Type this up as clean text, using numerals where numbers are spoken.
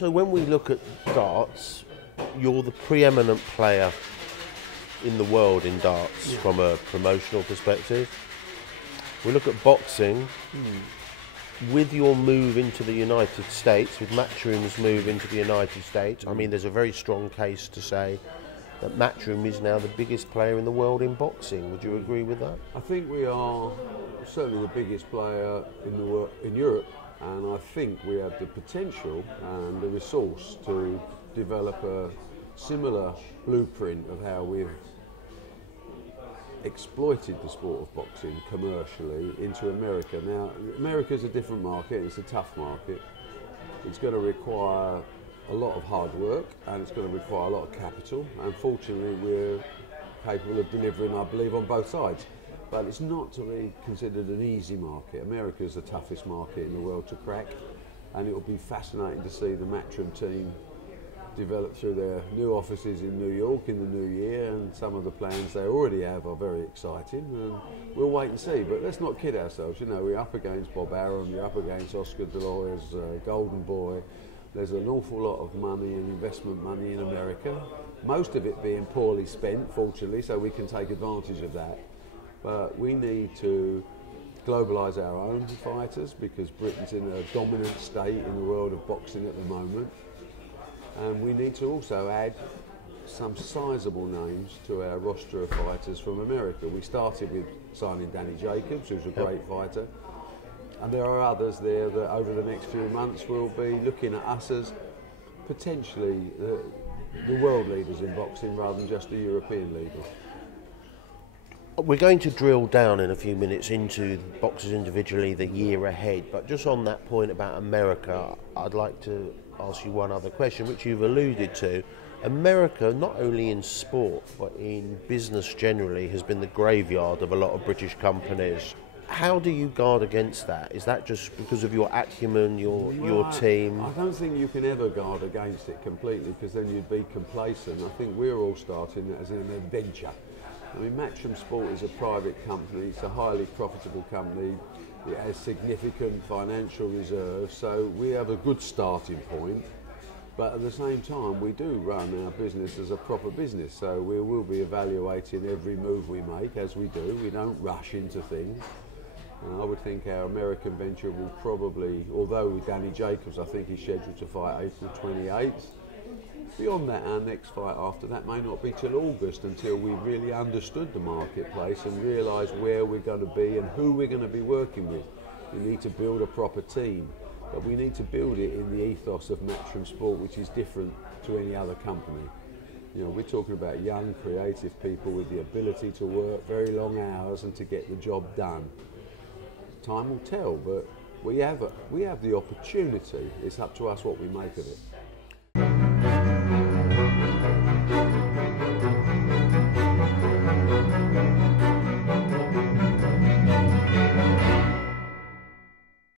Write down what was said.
So when we look at darts, you're the preeminent player in the world in darts from a promotional perspective. We look at boxing. With your move into the United States, with Matchroom's move into the United States, I mean, there's a very strong case to say that Matchroom is now the biggest player in the world in boxing. Would you agree with that? I think we are certainly the biggest player in the world, in Europe, and I think we have the potential and the resource to develop a similar blueprint of how we've exploited the sport of boxing commercially into America. Now, America's a different market, it's a tough market. It's going to require a lot of hard work and it's going to require a lot of capital. Unfortunately, we're capable of delivering, I believe, on both sides. But it's not to be considered an easy market. America's the toughest market in the world to crack, and it will be fascinating to see the Matchroom team develop through their new offices in New York in the new year, and some of the plans they already have are very exciting, and we'll wait and see. But let's not kid ourselves, you know, we're up against Bob Arum, you're up against Oscar De La Hoya's Golden Boy. There's an awful lot of money and investment money in America, most of it being poorly spent, fortunately, so we can take advantage of that. But we need to globalise our own fighters, because Britain's in a dominant state in the world of boxing at the moment. And we need to also add some sizable names to our roster of fighters from America. We started with signing Danny Jacobs, who's a great fighter. And there are others there that over the next few months will be looking at us as potentially the world leaders in boxing rather than just the European leaders. We're going to drill down in a few minutes into boxers individually the year ahead, but just on that point about America, I'd like to ask you one other question, which you've alluded to. America, not only in sport, but in business generally, has been the graveyard of a lot of British companies. How do you guard against that? Is that just because of your acumen, your team? I don't think you can ever guard against it completely, because then you'd be complacent. I think we're all starting as an adventure. I mean, Matchroom Sport is a private company, it's a highly profitable company, it has significant financial reserves, so we have a good starting point. But at the same time, we do run our business as a proper business, so we will be evaluating every move we make, as we do. We don't rush into things. And I would think our American venture will probably, although with Danny Jacobs, I think he's scheduled to fight April 28th. Beyond that, our next fight after that may not be till August, until we've really understood the marketplace and realised where we're going to be and who we're going to be working with. We need to build a proper team, but we need to build it in the ethos of Matchroom Sport, which is different to any other company. You know, we're talking about young, creative people with the ability to work very long hours and to get the job done. Time will tell, but we have the opportunity. It's up to us what we make of it.